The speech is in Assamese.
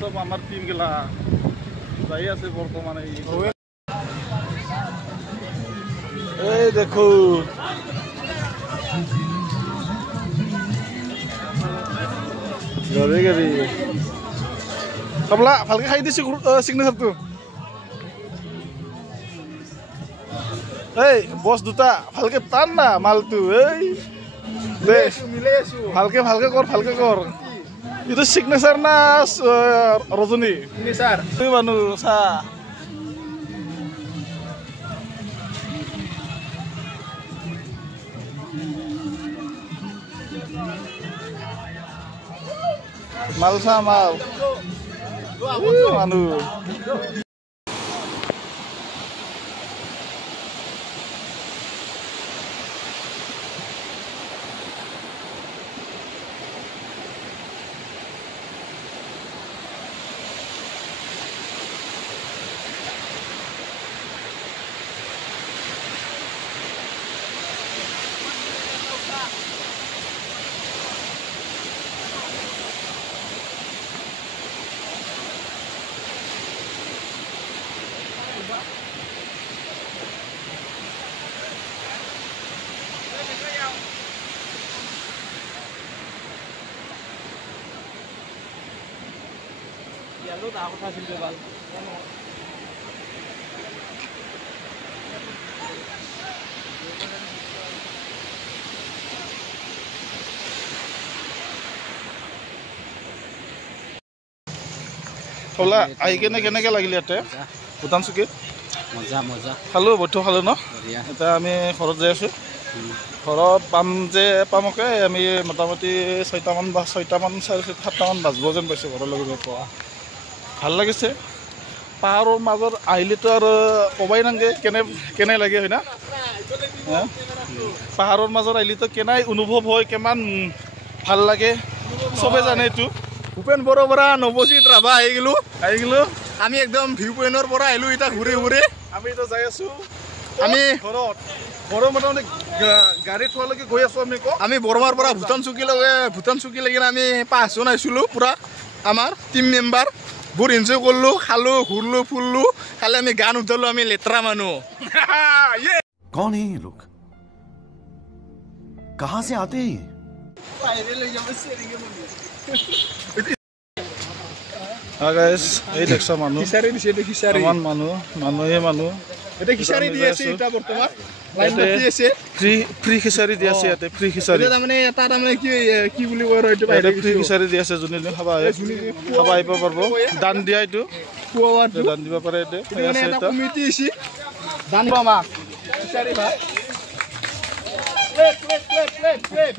সব আমার টিম গেলা যাই আছে বর্তমানে এই দেখো গাড়ি গাড়ি কামলা ভালকে খাই দিছি সিগনেচারটো এই বস দুটা ভালকে টান না মালটো এই দে ভালকে ভালকে কর itu signature na Rajani signature tuh manu sa mal sa mal manu Lu tahu aku hasil bebal. Hola, ahi কেনেকে লাগিল ইয়াতে ভূটান চুকীত মজা মজা খালো বৈঠক খালো ন এটা আমি ঘৰত যাই আছো ঘৰত পামকে আমি মোটামুটি 6টামান বা 6টামান 7টামান বাজব যেন পাইছো ঘৰলৈ গৈ পোৱা ভাল লাগিছে পাহাৰৰ মাজত আহিলেতো আৰু কবাই নাংগে কেনে লাগে হয় না পাহাৰৰ মাজত আহিলেতো কেনাই অনুভৱ হয় কিমান ভাল লাগে সবে জানে এইটো ভূপেন বড়োৰ পৰা নৱজিৎ ৰাভা আহি গলো আমি একদম ভিউ পইণ্টৰ পৰা আহিলো এটা ঘূৰি আমি তো যাই আছো আমি ঘৰৰ মোটামুটি গাড়ী থোৱালৈকে গৈ আছো আমি বৰমাৰ পৰা ভূটান চুকীলৈকে আমি 5 জন আহিছিলোঁ পুৰা আমাৰ টিম মেম্বাৰ বহুত এনজয় কৰিলোঁ খালো ঘূৰলো ফুৰলো খালি আমি গান উঠালো আমি লেতেৰা মানুহ कौन है ये लोग कहां से आते हैं guys এই দেখছ মানুহ খিচাৰি দিছে এটা খিচাৰি মানুহে এটা খিচাৰি দি আছে এটা বৰ্তমান লাইন লাগি আছে ফ্ৰী খিচাৰি দি আছে ইয়াতে ফ্ৰী খিচাৰি এটা তাৰমানে কি বুলি কয় এইটো বাইৰে ফ্ৰী খিচাৰি দি আছে যোনে খাবা আহিব পাৰবো দান দিয়া এইটো খোৱাটো দান দিব পাৰে এতে আছে এটা কমিটি আছে দান পামা খিচাৰি ভাই প্লেট